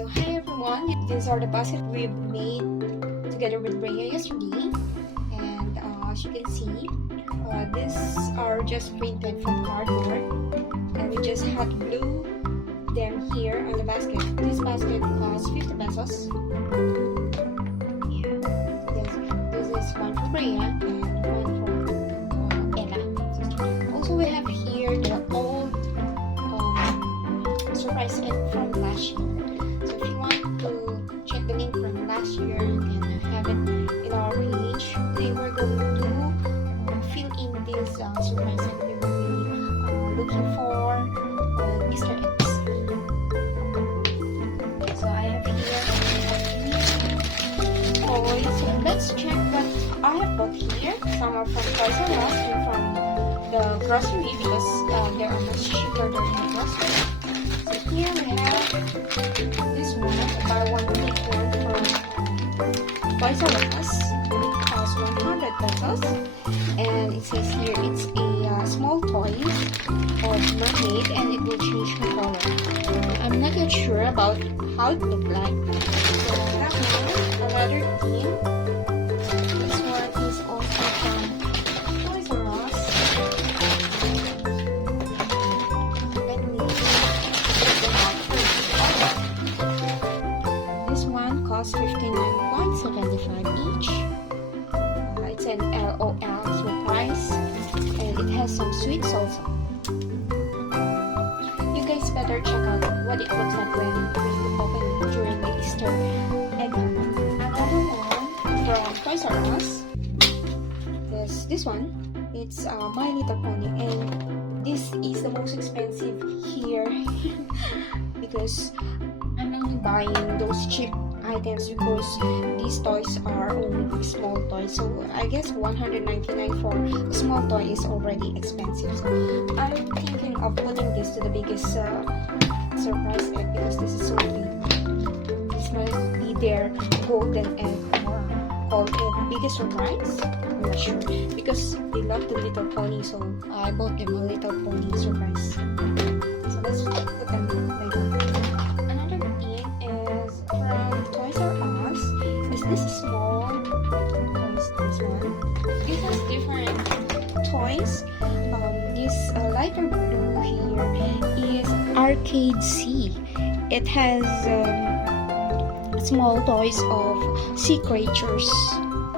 So hi everyone, these are the baskets we've made together with Brea yesterday, and as you can see, these are just printed from cardboard, and we just hot glue them here on the basket. This basket costs 50 pesos. Yeah, this is one for Brea and one for Ella. Also, we have here the old surprise egg from last year. So if you want to check the link from last year, you can have it in our page. Today we're going to fill in this surprise egg. We will be looking for Easter eggs. So I have here toys. So let's check what I have bought here. Some are from Toys R Us and from the grocery because they are much cheaper than the grocery. Here we have this one, buy one get one from Toys R Us. It costs 100 pesos, and it says here it's a small toy of mermaid, and it will change the color. I'm not yet sure about how it looks like. So I have another thing. This one is also from Toys R Us. This one costs 59.75 each. It's an LOL surprise, and it has some sweets also. You guys better check out what it looks like when you open it during the Easter egg hunt. Another one from Toys R Us. This one, it's My Little Pony, and this is the most expensive here because I'm only buying those cheap items because these toys are only small toys. So I guess 199 for a small toy is already expensive. So I'm thinking of putting this to the biggest surprise egg because this is so big. This might be their golden egg or called the biggest surprise. I'm not sure because they love the Little Pony, so I bought them a Little Pony surprise. So let's put them later. Another thing is from Toys R Us. Is this small toys? This one. This has different toys. This lighter blue here is Arcade C. It has small toys of sea creatures.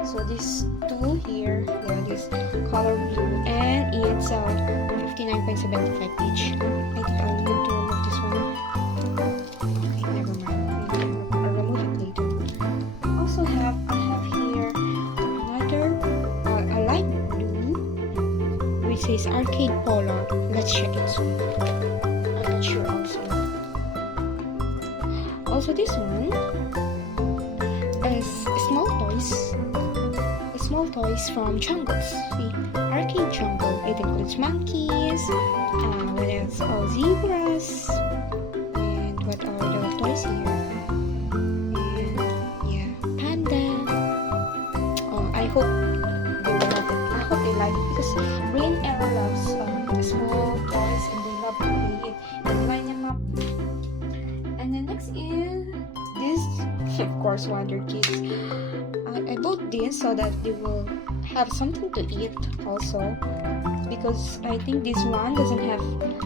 So these two here, this color blue, and it's 59.75 each. I think I'll need to remove this one. Okay, never mind. I'll remove it later. Also I have here another a light blue which says Arcade Polar. Let's check it soon. I'm not sure also. Also this one is small toys. Small toys from Jungles. See, Arcade Jungle. It includes monkeys, what else? Oh, zebras, and what are the toys here? And yeah, panda. Oh, I hope they love it. I hope they like it because Brea and Ella loves small toys, and they love to play it and line them up. And then next is this, of course, Wonder Kids. I bought this so that they will have something to eat also, because I think this one doesn't have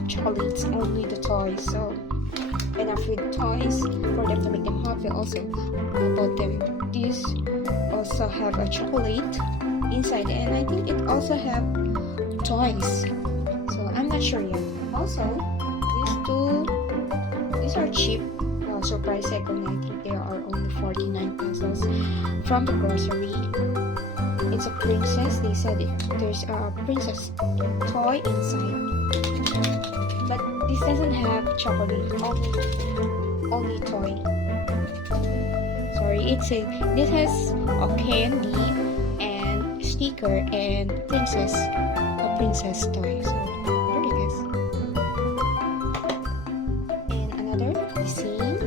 chocolates, only the toys. So enough with toys for them to make them happy. Also, I bought them this. Also have a chocolate inside, and I think it also have toys. So I'm not sure yet. Also, these are cheap. Surprise egg, and I think they are only 49 pesos from the grocery. It's a princess. They said there's a princess toy inside, but this doesn't have chocolate, only toy. Sorry, this has a candy and sticker and a princess toy. So there it is. And another scene.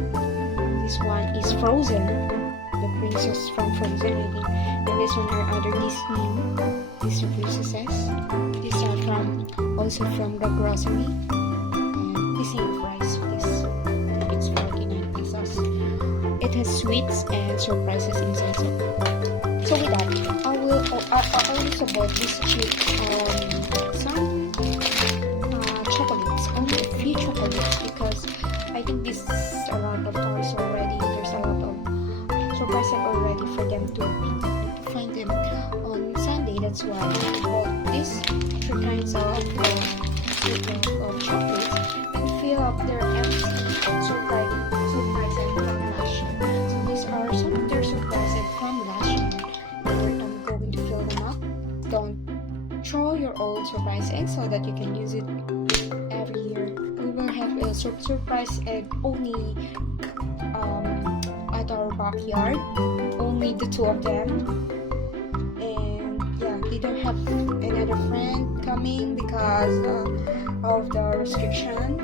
This one is Frozen, the princess from Frozen, I think. And this one are other Disney princesses. These are also from the grocery. And the same price. This, I think it's 49 pesos. has sweets and surprises inside. So with that, I also bought this cheap some chocolates, only a few chocolates, because I think this is a lot of toys already. There's a lot of surprises already for them to find them on Sunday. That's why I bought these three kinds of chocolates and fill up their empty surprises from last year. So these are some of their surprises from last year. And I'm going to fill them up. Don't throw your old surprise egg so that you can use it every year. We will have a surprise egg only at our backyard. Only the two of them. And yeah, they don't have another friend coming because of the restriction.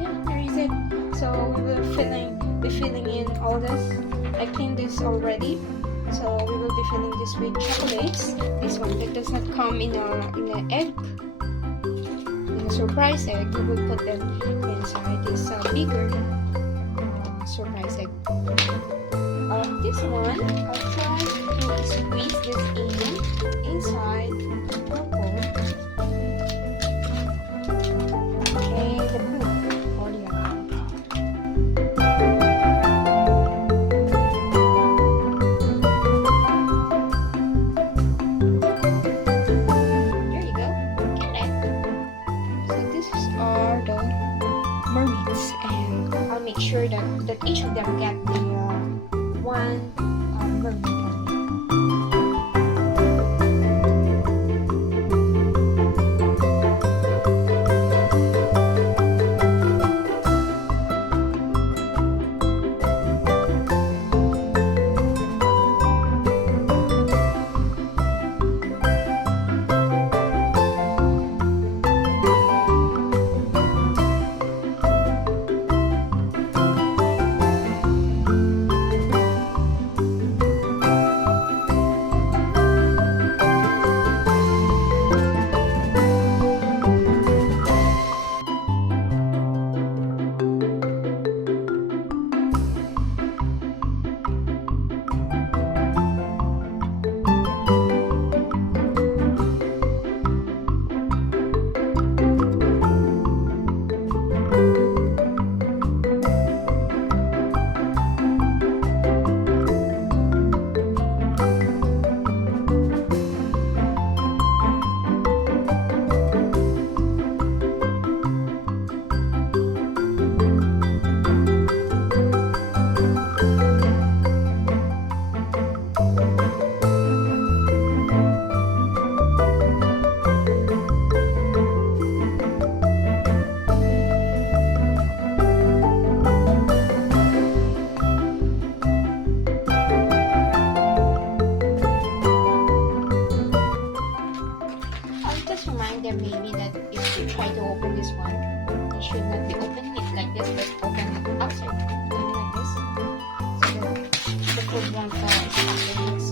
Yeah, there is it. So we will be filling in all this. I cleaned this already. So we will be filling this with chocolates. This one that does not come in an egg, in a surprise egg. We will put them inside this bigger surprise egg. This one, I'll try to squeeze this inside the purple and the blue all around. There you go. Okay. So these are the mermaids, and I'll make sure that each of them get the one mermaid. Maybe that if you try to open this one, you should not be opening it like this, but open it outside, like this, so the food won't fall after this.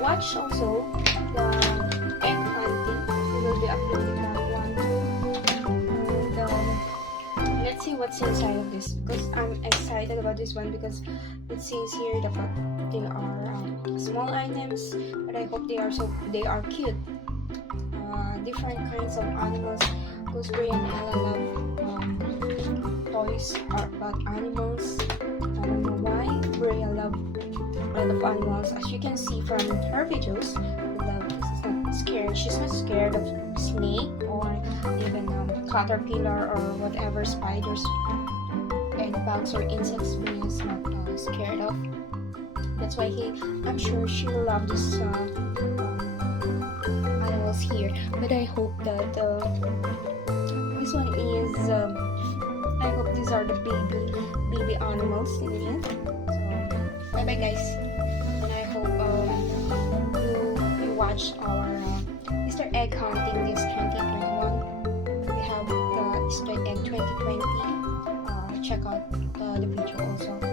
Watch also the egg hunting. We will be uploading that one too. And let's see what's inside of this, because I'm excited about this one because it says here that they are small items, but I hope they are cute. Different kinds of animals, because Brea and Ella love toys about animals. I don't know why Brea love a lot of animals. As you can see from her videos, she's not scared. She's not scared of snake or even caterpillar or whatever, spiders and bugs or insects. Brea is not scared of. That's why I'm sure she will love this animals here. But I hope that this one is I hope these are the baby guys, and I hope you watch our Easter egg hunting this 2021. We have the Easter egg 2020. Check out the video also.